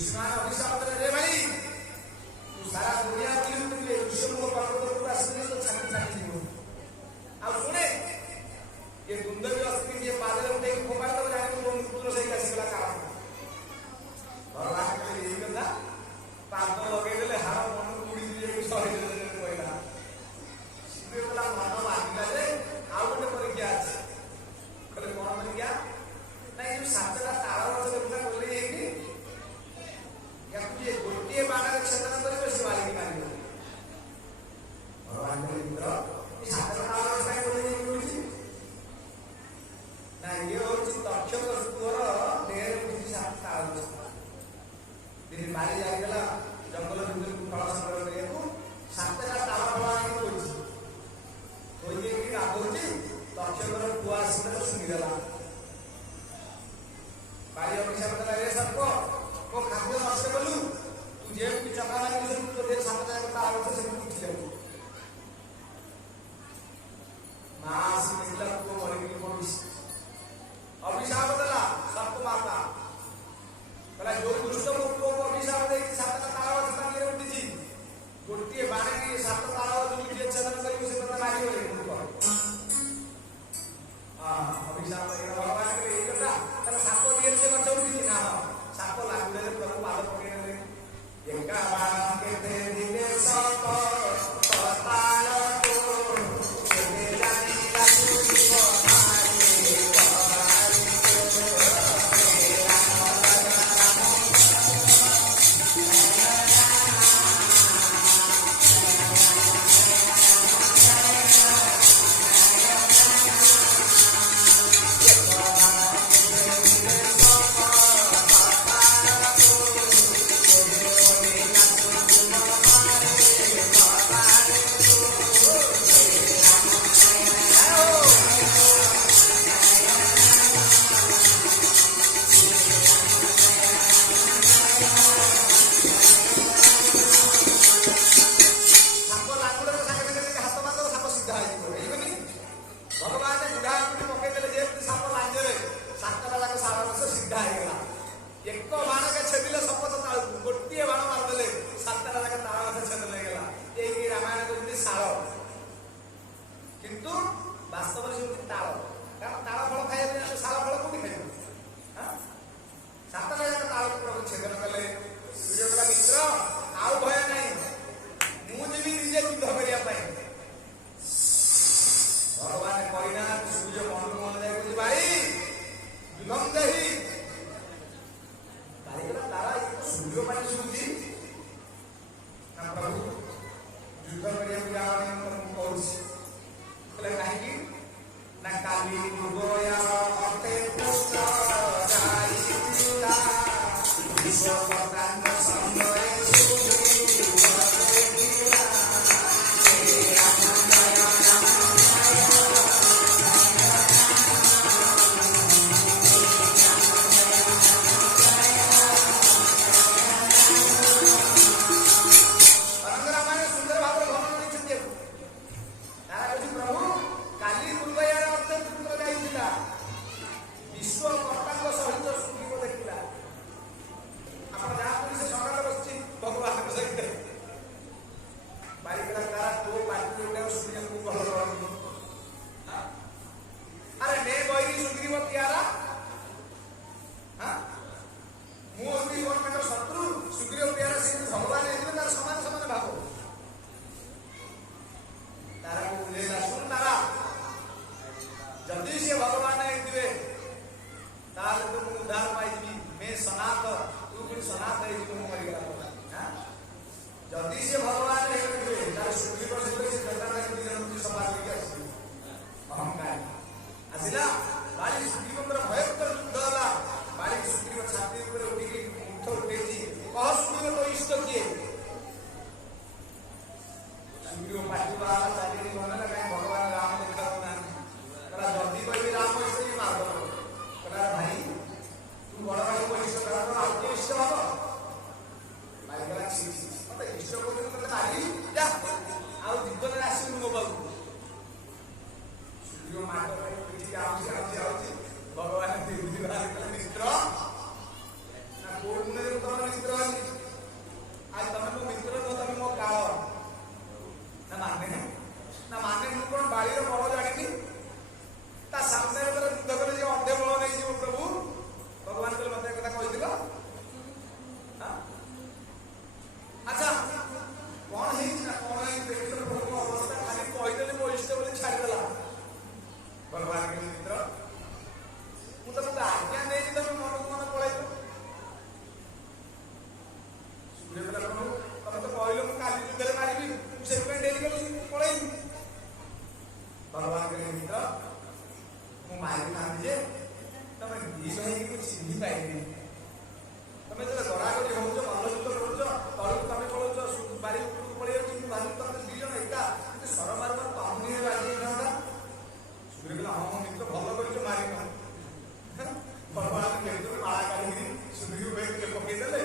ऋषिमान अभिशाप करे रे भाई तू सारा दुनिया बुले ऋषि को पर्वत को आसने तो छाती छाती हो आ सुने ये गुंडवी अस्त्री ये पादल उठे के फोपाड़ तो जाने को पुत्र सही कैसे गला काम भगवान के यही कथा पाद लगे देले हार मन कुड़ी दिए के सही देले कोइला सीधे वाला मानव आदिला रे आ गोटे परीक्षा আছে कले कोन परीक्षा नहीं जो सातटा तारा वचन गुना बोले कि या ये गोटे बाणर छेदन करे से वाली मारियो भगवान के मित्र ये सातटा तारा वचन बोले कि ना ये और तथ्य तोर देह बुद्धि सातटा तारा दिन मारी जाइला जंगल भितर फल संग्रह करिया सातटा तारा फल होछि तो ये कि आगोची तथ्य कर कुआ सिर सुनिगला बारी अभिशाप कला रे सबको वो खाद्य नष्ट कलु तू जे कि चका लागी से तो दे सातटा तारा होछि से पूछ ले मास निकला को मरे की कोई अभिशाप देला सबको माता कला जो दुष्ट को अभिशाप दे सातटा तारा वचन के उठिछि गोटिए बाणे के सात तारा जो जे छेदन करियो से पता लागी होले अभिशाप भगवान के एक कथा तने साप दिए से बचाउ दी ना साप लागू दे प्रभु पाद पकड़े ले एका बाण के दे दिले साप पताल को से जानी लागू दीवो Yo mato, ମିତ୍ର ମୁଁ ମାରିଥାନ୍ତି ଯେ ତମେ ଦି ଭାଇକି ଚିହ୍ନି ପାଇଲିନି। ତମେ ଯେତେବେଳେ ଗଡ଼ାଗଡ଼ି ହଉଛ, ଭଲ ଯୁଦ୍ଧ କରୁଛ, ତଳକୁ ତମେ ପଳଉଛ, ବାରି ଉପରକୁ ପଳେଇ ଯାଉଛି, ମୁଁ ଭାବିଲି ତମେ ଦି ଜଣ ଏକା ସର ମାରିବ ତମେ ବାଜି ହେଇଥାନ୍ତା। ସୁଗ୍ରୀବ କହିଲା ହଁ ମିତ୍ର ଭଲ କରିଛ ମାରିନ। ମାଳା କାଢିକିରି ସୁଗ୍ରୀବ ପକେଇଦେଲେ।